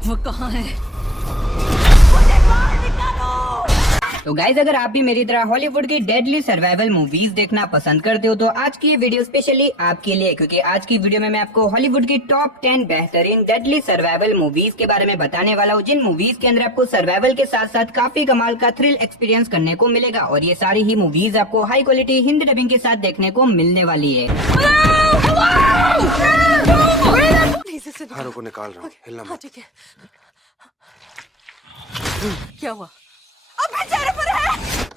वो कहाँ है? तो गाइज, अगर आप भी मेरी तरह हॉलीवुड की डेडली सर्वाइवल मूवीज देखना पसंद करते हो तो आज की ये वीडियो स्पेशली आपके लिए, क्योंकि आज की वीडियो में मैं आपको हॉलीवुड की टॉप 10 बेहतरीन डेडली सर्वाइवल मूवीज के बारे में बताने वाला हूँ, जिन मूवीज के अंदर आपको सर्वाइवल के साथ साथ काफी कमाल का थ्रिल एक्सपीरियंस करने को मिलेगा। और ये सारी ही मूवीज आपको हाई क्वालिटी हिंदी डबिंग के साथ देखने को मिलने वाली है। हारों को निकाल रहा हूँ, हिलना मत। ठीक है। क्या हुआ? अब बेचारे पर है।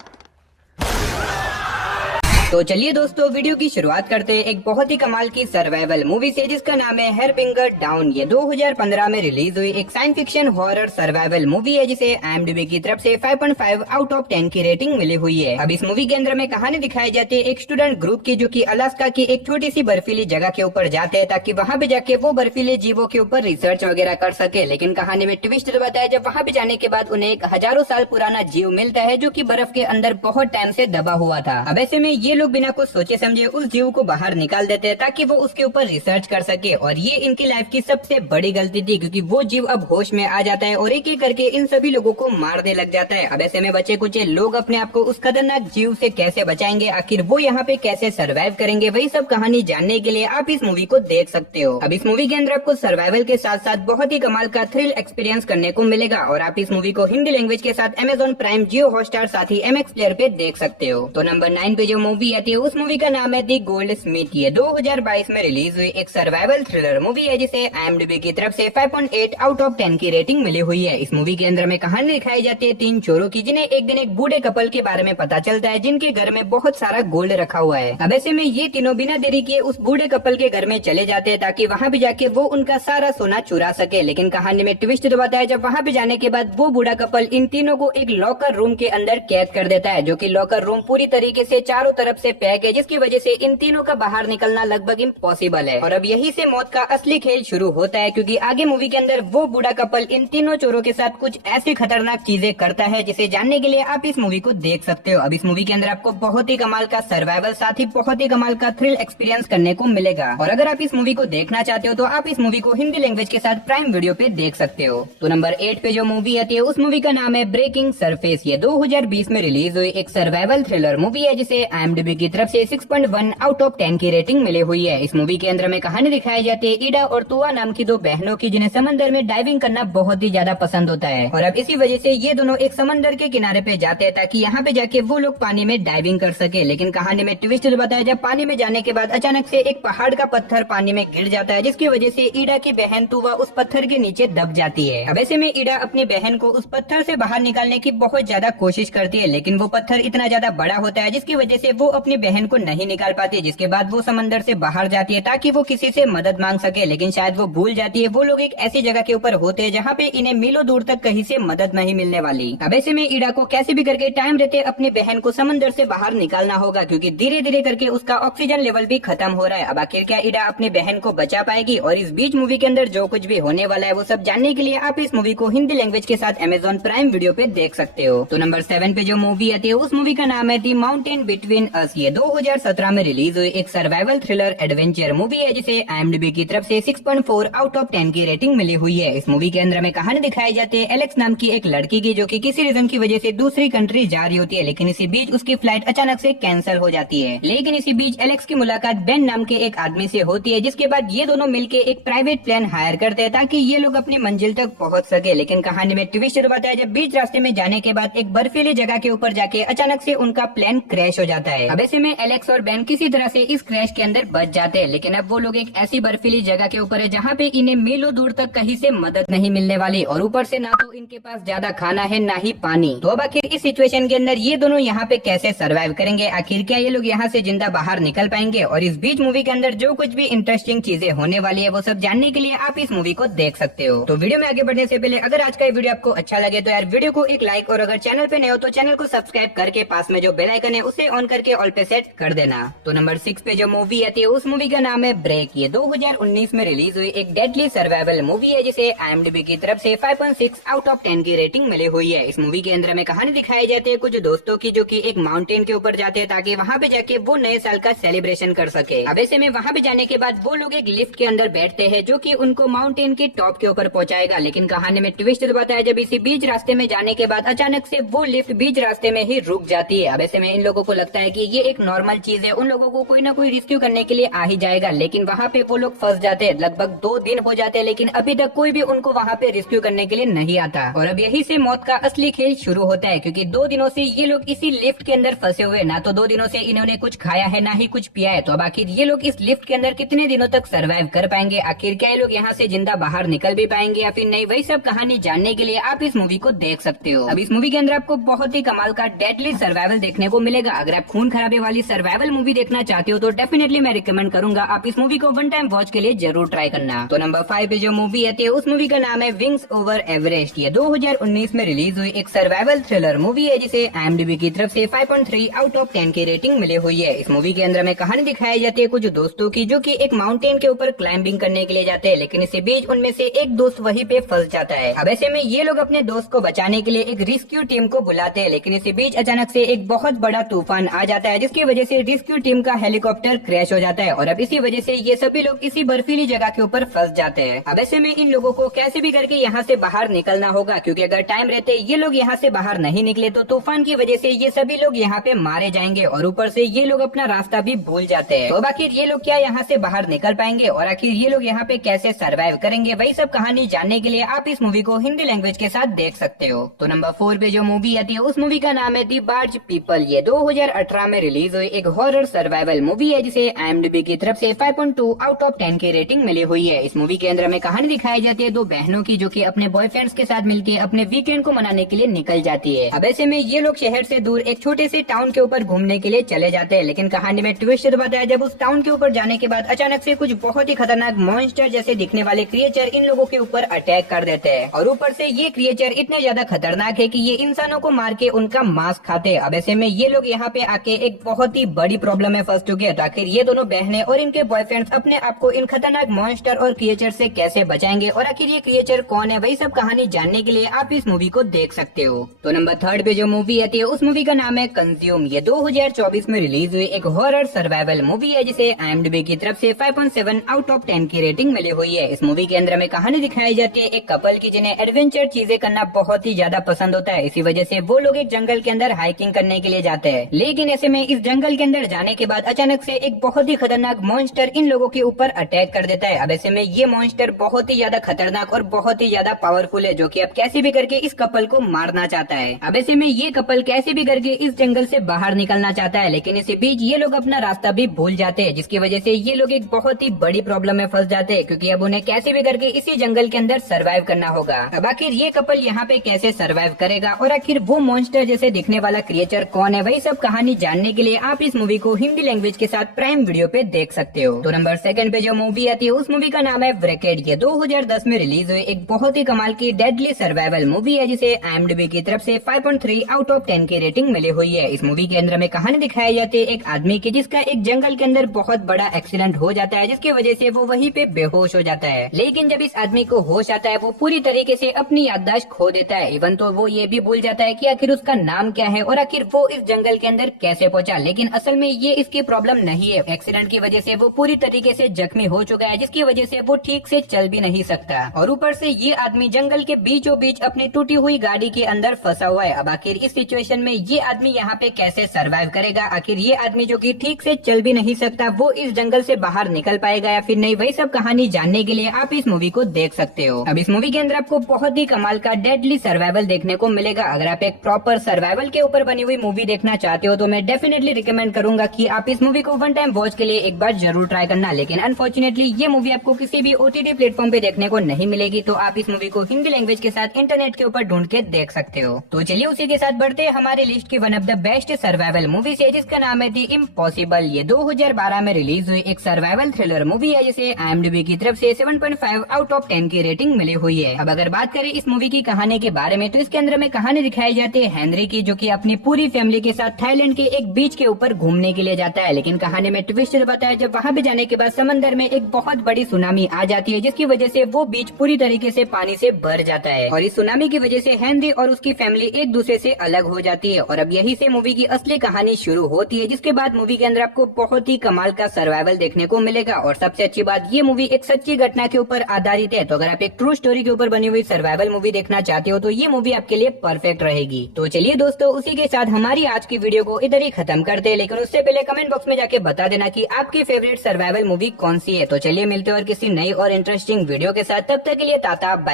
तो चलिए दोस्तों, वीडियो की शुरुआत करते हैं एक बहुत ही कमाल की सर्वाइवल मूवी से, जिसका नाम है हेयरबिंगर डाउन। ये 2015 में रिलीज हुई एक science fiction horror survival movie है, जिसे IMDb की तरफ से 5.5 आउट ऑफ 10 की रेटिंग मिली हुई है। अब इस मूवी के अंदर में कहानी दिखाई जाती है एक स्टूडेंट ग्रुप की, जो कि अलास्का की एक छोटी सी बर्फीली जगह के ऊपर जाते हैं ताकि वहाँ पे जाके वो बर्फीले जीवों के ऊपर रिसर्च वगैरह कर सके। लेकिन कहानी में ट्विस्ट बताया है, जब वहाँ पे जाने के बाद उन्हें एक हजारों साल पुराना जीव मिलता है, जो की बर्फ के अंदर बहुत टाइम से दबा हुआ था। अब ऐसे में ये लोग बिना कुछ सोचे समझे उस जीव को बाहर निकाल देते हैं ताकि वो उसके ऊपर रिसर्च कर सके। और ये इनकी लाइफ की सबसे बड़ी गलती थी, क्योंकि वो जीव अब होश में आ जाता है और एक एक करके इन सभी लोगों को मारने लग जाता है। अब ऐसे में बचे कुछ लोग अपने आप को उस खतरनाक जीव से कैसे बचाएंगे, आखिर वो यहाँ पे कैसे सर्वाइव करेंगे, वही सब कहानी जानने के लिए आप इस मूवी को देख सकते हो। अब इस मूवी के अंदर आपको सर्वाइवल के साथ साथ बहुत ही कमाल का थ्रिल एक्सपीरियंस करने को मिलेगा। और आप इस मूवी को हिंदी लैंग्वेज के साथ Amazon प्राइम, जियो हॉटस्टार साथ ही MX प्लेयर पे देख सकते हो। तो नंबर 9 पे जो मूवी आती है उस मूवी का नाम है दी गोल्ड स्मिथ। ये 2022 में रिलीज हुई एक सर्वाइवल थ्रिलर मूवी है, जिसे IMDb की तरफ से 5.8 आउट ऑफ 10 की रेटिंग मिली हुई है। इस मूवी के अंदर में कहानी दिखाई जाती है 3 चोरों की, जिन्हें एक दिन एक बूढ़े कपल के बारे में पता चलता है, जिनके घर में बहुत सारा गोल्ड रखा हुआ है। अब ऐसे में ये तीनों बिना देरी किए उस बूढ़े कपल के घर में चले जाते हैं ताकि वहाँ भी जाके वो उनका सारा सोना चुरा सके। लेकिन कहानी में ट्विस्ट तो बताया, जब वहाँ पे जाने के बाद वो बूढ़ा कपल इन तीनों को एक लॉकर रूम के अंदर कैद कर देता है, जो कि लॉकर रूम पूरी तरीके से चारों तरफ से पैक है, जिसकी वजह से इन तीनों का बाहर निकलना लगभग इम्पॉसिबल है। और अब यही से मौत का असली खेल शुरू होता है, क्योंकि आगे मूवी के अंदर वो बूढ़ा कपल इन तीनों चोरों के साथ कुछ ऐसी खतरनाक चीजें करता है, जिसे जानने के लिए आप इस मूवी को देख सकते हो। अब इस मूवी के अंदर आपको बहुत ही कमाल का सर्वाइवल साथ ही बहुत ही कमाल का थ्रिल एक्सपीरियंस करने को मिलेगा। और अगर आप इस मूवी को देखना चाहते हो तो आप इस मूवी को हिंदी लैंग्वेज के साथ प्राइम वीडियो पे देख सकते हो। तो नंबर 8 पे जो मूवी आती है उस मूवी का नाम है ब्रेकिंग सरफेस। ये 2020 में रिलीज हुई एक सर्वाइवल थ्रिलर मूवी है, जिसे IMDb की तरफ से 6.1 आउट ऑफ 10 की रेटिंग मिली हुई है। इस मूवी के अंदर में कहानी दिखाई जाती है ईडा और तुआ नाम की 2 बहनों की, जिन्हें समंदर में डाइविंग करना बहुत ही ज्यादा पसंद होता है। और अब इसी वजह से ये दोनों एक समंदर के किनारे पे जाते हैं ताकि यहाँ पे जाके वो लोग पानी में डाइविंग कर सके। लेकिन कहानी में ट्विस्ट बताया, जब पानी में जाने के बाद अचानक से एक पहाड़ का पत्थर पानी में गिर जाता है, जिसकी वजह से ईडा की बहन तुआ उस पत्थर के नीचे दब जाती है। अब ऐसे में ईडा अपनी बहन को उस पत्थर से बाहर निकालने की बहुत ज्यादा कोशिश करती है, लेकिन वो पत्थर इतना ज्यादा बड़ा होता है जिसकी वजह से वो अपनी बहन को नहीं निकाल पाती। जिसके बाद वो समंदर से बाहर जाती है ताकि वो किसी से मदद मांग सके, लेकिन शायद वो भूल जाती है वो लोग एक ऐसी जगह के ऊपर होते हैं जहाँ पे इन्हें मीलों दूर तक कहीं से मदद नहीं मिलने वाली। अब ऐसे में ईडा को कैसे भी करके टाइम रहते अपनी बहन को समंदर से बाहर निकालना होगा, क्योंकि धीरे धीरे करके उसका ऑक्सीजन लेवल भी खत्म हो रहा है। अब आखिर क्या ईडा अपनी बहन को बचा पाएगी? और इस बीच मूवी के अंदर जो कुछ भी होने वाला है वो सब जानने के लिए आप इस मूवी को हिंदी लैंग्वेज के साथ Amazon प्राइम वीडियो पे देख सकते हो। तो नंबर 7 पे जो मूवी आती है उस मूवी का नाम है दी माउंटेन बिटवीन अस। ये 2017 में रिलीज हुई एक सर्वाइवल थ्रिलर एडवेंचर मूवी है, जिसे IMDb की तरफ से 6.4 आउट ऑफ 10 की रेटिंग मिली हुई है। इस मूवी के अंदर में कहानी दिखाई जाती है एलेक्स नाम की एक लड़की की, जो कि किसी रीजन की वजह से दूसरी कंट्री जा रही होती है, लेकिन इसी बीच उसकी फ्लाइट अचानक से कैंसिल हो जाती है। लेकिन इसी बीच एलेक्स की मुलाकात बेन नाम के एक आदमी से होती है, जिसके बाद ये दोनों मिलकर एक प्राइवेट प्लेन हायर करते हैं ताकि ये लोग अपनी मंजिल तक पहुंच सके। लेकिन कहानी में ट्विस्ट बताया है, जब बीच रास्ते में जाने के बाद एक बर्फीली जगह के ऊपर जाके अचानक से उनका प्लेन क्रैश हो जाता है। अब ऐसे में एलेक्स और बेन किसी तरह से इस क्रैश के अंदर बच जाते हैं, लेकिन अब वो लोग एक ऐसी बर्फीली जगह के ऊपर है जहाँ पे इन्हें मीलों दूर तक कहीं से मदद नहीं मिलने वाली, और ऊपर से ना तो इनके पास ज्यादा खाना है ना ही पानी। तो अब आखिर इस सिचुएशन के अंदर ये दोनों यहाँ पे कैसे सर्वाइव करेंगे? आखिर क्या ये लोग यहाँ से जिंदा बाहर निकल पाएंगे? और इस बीच मूवी के अंदर जो कुछ भी इंटरेस्टिंग चीजें होने वाली है वो सब जानने के लिए आप इस मूवी को देख सकते हो। तो वीडियो में आगे बढ़ने से पहले अगर आज का ये वीडियो आपको अच्छा लगे तो यार वीडियो को एक लाइक, और अगर चैनल पे नए हो तो चैनल को सब्सक्राइब करके पास में जो बेल आइकन है उसे ऑन करके ऑल पे सेट कर देना। तो नंबर 6 पे जो मूवी आती है उस मूवी का नाम है ब्रेक। ये 2019 में रिलीज हुई एक डेडली सर्वाइवल मूवी है जिसे IMDb की तरफ से 5.6 आउट ऑफ 10 की रेटिंग मिली हुई है। इस मूवी के अंदर में कहानी दिखाई जाती है कुछ दोस्तों की जो कि एक माउंटेन के ऊपर जाते हैं ताकि वहाँ पे जाके वो नए साल का सेलिब्रेशन कर सके। अब ऐसे में वहाँ पे जाने के बाद वो लोग एक लिफ्ट के अंदर बैठते हैं जो कि उनको माउंटेन के टॉप के ऊपर पहुंचाएगा, लेकिन कहानी में ट्विस्ट बताया जब इसी बीच रास्ते में जाने के बाद अचानक से वो लिफ्ट बीच रास्ते में ही रुक जाती है। अब ऐसे में इन लोगों को लगता है कि ये एक नॉर्मल चीज है, उन लोगों को कोई ना कोई रेस्क्यू करने के लिए आ ही जाएगा, लेकिन वहाँ पे वो लोग फंस जाते हैं। लगभग 2 दिन हो जाते हैं लेकिन अभी तक कोई भी उनको वहाँ पे रेस्क्यू करने के लिए नहीं आता। और अब यही से मौत का असली खेल शुरू होता है, क्योंकि 2 दिनों से ये लोग इसी लिफ्ट के अंदर फंसे हुए, ना तो 2 दिनों से इन्होंने कुछ खाया है ना ही कुछ पिया है। तो अब आखिर ये लोग इस लिफ्ट के अंदर कितने दिनों तक सर्वाइव कर पाएंगे, आखिर क्या ये लोग यहाँ से जिंदा बाहर निकल भी पाएंगे या फिर नहीं, वही सब कहानी जानने के लिए आप इस मूवी को देख सकते हो। अब इस मूवी के अंदर आपको बहुत ही कमाल का डेडली सर्वाइवल देखने को मिलेगा। अगर आप खून खराबे वाली सर्वाइवल मूवी देखना चाहते हो तो डेफिनेटली मैं रिकमेंड करूंगा आप इस मूवी को 1 टाइम वॉच के लिए जरूर ट्राई करना। तो नंबर 5 पे जो मूवी आती है उस मूवी का नाम है विंग्स ओवर एवरेस्ट। ये 2019 में रिलीज हुई एक सर्वाइवल थ्रिलर मूवी है जिसे IMDb की तरफ से 5.3 आउट ऑफ 10 की रेटिंग मिली हुई है। इस मूवी के अंदर में कहानी दिखाई जाती है कुछ दोस्तों की जो कि एक माउंटेन के ऊपर क्लाइंबिंग करने के लिए जाते हैं, लेकिन इसी बीच उनमें से एक दोस्त वहीं पे फंस जाता है। अब ऐसे में ये लोग अपने दोस्त को बचाने के लिए एक रेस्क्यू टीम को बुलाते हैं, लेकिन इसी बीच अचानक से एक बहुत बड़ा तूफान आ जाता है जिसकी वजह से रेस्क्यू टीम का हेलीकॉप्टर क्रैश हो जाता है और अब इसी वजह से ये सभी लोग इसी बर्फीली जगह के ऊपर फंस जाते हैं। अब ऐसे में इन लोगों को कैसे भी करके यहाँ से बाहर निकलना होगा, क्योंकि अगर टाइम रहते ये लोग यहाँ से बाहर नहीं निकले तो तूफान की वजह से ये सभी लोग यहाँ पे मारे जाएंगे और ऊपर से ये लोग अपना रास्ता भी भूल जाते हैं। तो आखिर ये लोग क्या यहाँ से बाहर निकल पाएंगे और आखिर ये लोग यहाँ पे कैसे सर्वाइव करेंगे, वही सब कहानी जानने के लिए आप इस मूवी को हिंदी लैंग्वेज के साथ देख सकते हो। तो नंबर 4 पे जो मूवी आती है उस मूवी का नाम है दी बार्ज पीपल। ये 2018 में रिलीज हुई एक हॉरर सर्वाइवल मूवी है जिसे IMDb की तरफ से 5.2 आउट ऑफ 10 की रेटिंग मिली हुई है। इस मूवी के अंदर में कहानी दिखाई जाती है 2 बहनों की जो कि अपने बॉयफ्रेंड्स के साथ मिलकर अपने वीकेंड को मनाने के लिए निकल जाती है। अब ऐसे में ये लोग शहर से दूर एक छोटे से टाउन के ऊपर घूमने के लिए चले जाते हैं, लेकिन कहानी में ट्विस्ट बताया जब उस टाउन के ऊपर जाने के बाद अचानक से कुछ बहुत ही खतरनाक मॉन्स्टर जैसे दिखने वाले क्रिएचर इन लोगों के ऊपर अटैक कर देते हैं और ऊपर से ये क्रिएचर इतने ज्यादा खतरनाक है कि ये इंसानों को मार के उनका मांस खाते हैं। अब ऐसे में ये लोग यहाँ पे आके एक बहुत ही बड़ी प्रॉब्लम में फंस चुके हैं। तो आखिर ये दोनों बहनें और इनके बॉयफ्रेंड्स अपने आप को इन खतरनाक मॉन्स्टर और क्रिएचर से कैसे बचाएंगे और आखिर ये क्रिएचर कौन है, वही सब कहानी जानने के लिए आप इस मूवी को देख सकते हो। तो नंबर 3 पे जो मूवी आती है उस मूवी का नाम है कंज्यूम। ये 2024 में रिलीज हुई एक हॉरर सर्वाइवल मूवी है जिसे IMDb की तरफ से 5.7 आउट ऑफ 10 की रेटिंग मिली हुई है। इस मूवी के अंदर में कहानी दिखाई जाती है एक कपल की जिन्हें एडवेंचर चीजें करना बहुत ही ज्यादा पसंद होता है। इसी वजह से वो लोग एक जंगल के अंदर हाइकिंग करने के लिए जाते हैं, लेकिन ऐसे में इस जंगल के अंदर जाने के बाद अचानक से एक बहुत ही खतरनाक मॉन्स्टर इन लोगों के ऊपर अटैक कर देता है। अब ऐसे में ये मॉन्स्टर बहुत ही ज्यादा खतरनाक और बहुत ही ज्यादा पावरफुल है जो कि अब कैसे भी करके इस कपल को मारना चाहता है। अब ऐसे में ये कपल कैसे भी करके इस जंगल से बाहर निकलना चाहता है, लेकिन इसी बीच ये लोग अपना रास्ता भी भूल जाते हैं, जिसकी वजह से ये लोग एक बहुत ही बड़ी प्रॉब्लम में फंस जाते हैं, क्योंकि अब उन्हें कैसे भी करके इसी जंगल के अंदर सर्वाइव करना होगा। अब आखिर ये कपल यहाँ पे कैसे सर्वाइव करेगा और आखिर वो मॉन्स्टर जैसे दिखने वाला क्रिएचर कौन है, वही सब कहानी जानने के लिए आप इस मूवी को हिंदी लैंग्वेज के साथ प्राइम वीडियो पे देख सकते हो। तो नंबर 2 पे जो मूवी आती है उस मूवी का नाम है ब्रेकेड। ये 2010 में रिलीज हुई एक बहुत ही कमाल की डेडली सर्वाइवल मूवी है जिसे IMDb की तरफ से 5.3 आउट ऑफ 10 की रेटिंग मिली हुई है। इस मूवी के अंदर में कहानी दिखाई जाती है एक आदमी की जिसका एक जंगल के अंदर बहुत बड़ा एक्सीडेंट हो जाता है, जिसकी वजह से वो वहीं पे बेहोश हो जाता है। लेकिन जब इस आदमी को होश आता है वो पूरी तरीके से अपनी याददाश्त खो देता है। इवन तो वो ये भी भूल जाता है कि आखिर उसका नाम क्या है और आखिर वो इस जंगल के अंदर कैसे पहुंचा। लेकिन असल में ये इसकी प्रॉब्लम नहीं है, एक्सीडेंट की वजह से वो पूरी तरीके से जख्मी हो चुका है, जिसकी वजह से वो ठीक से चल भी नहीं सकता। और ऊपर से ये आदमी जंगल के बीचों बीच अपनी टूटी हुई गाड़ी के अंदर फंसा हुआ है। अब आखिर इस सिचुएशन में ये आदमी यहाँ पे कैसे सर्वाइव करेगा, आखिर ये आदमी जो कि ठीक से चल भी नहीं सकता वो इस जंगल से बाहर निकल पाएगा या फिर नहीं, वही सब कहानी जानने के लिए आप इस मूवी को देख सकते हो। अब इस मूवी के अंदर आपको बहुत ही कमाल का डेडली सर्वाइवल देखने को मिलेगा। अगर आप एक प्रॉपर सर्वाइवल के ऊपर बनी हुई मूवी देखना चाहते हो तो मैं डेफिनेटली रिकमेंड करूंगा कि आप इस मूवी को 1 टाइम वॉच के लिए एक बार जरूर ट्राई करना। लेकिन अनफॉर्चुनेटली ये मूवी आपको किसी भी OTT प्लेटफॉर्म पे देखने को नहीं मिलेगी, तो आप इस मूवी को हिंदी लैंग्वेज के साथ इंटरनेट के ऊपर ढूंढ के देख सकते हो। तो चलिए उसी के साथ बढ़ते हैं हमारे लिस्ट की one of the best survival movie से, जिसका नाम है दी इम्पॉसिबल। ये 2012 में रिलीज हुई एक सर्वाइवल थ्रिलर मूवी है जिसे IMDb की तरफ से 7.5 आउट ऑफ 10 की रेटिंग मिली हुई है। अब अगर बात करें इस मूवी की कहानी के बारे में तो इसके अंदर में कहानी दिखाई जाती है हेनरी की, जो कि अपनी पूरी फैमिली के साथ थाईलैंड के एक बीच के ऊपर घूमने के लिए जाता है, लेकिन कहानी में ट्विस्ट बताया है जब वहाँ पे जाने के बाद समंदर में एक बहुत बड़ी सुनामी आ जाती है, जिसकी वजह से वो बीच पूरी तरीके से पानी से भर जाता है और इस सुनामी की वजह से हेनरी और उसकी फैमिली एक दूसरे से अलग हो जाती है। और अब यही से मूवी की असली कहानी शुरू होती है, जिसके बाद मूवी के अंदर आपको बहुत ही कमाल का सर्वाइवल देखने को मिलेगा। और सबसे अच्छी बात, ये मूवी एक सच्ची घटना के ऊपर आधारित है, तो अगर आप एक ट्रू स्टोरी के ऊपर बनी हुई सर्वाइवल मूवी देखना चाहते हो तो ये मूवी आपके लिए परफेक्ट रहेगी। तो चलिए दोस्तों, उसी के साथ हमारी आज की वीडियो को इधर ही खत्म करते हैं, लेकिन उससे पहले कमेंट बॉक्स में जाके बता देना कि आपकी फेवरेट सर्वाइवल मूवी कौन सी है। तो चलिए मिलते हैं और किसी नई और इंटरेस्टिंग वीडियो के साथ, तब तक के लिए टाटा बाय।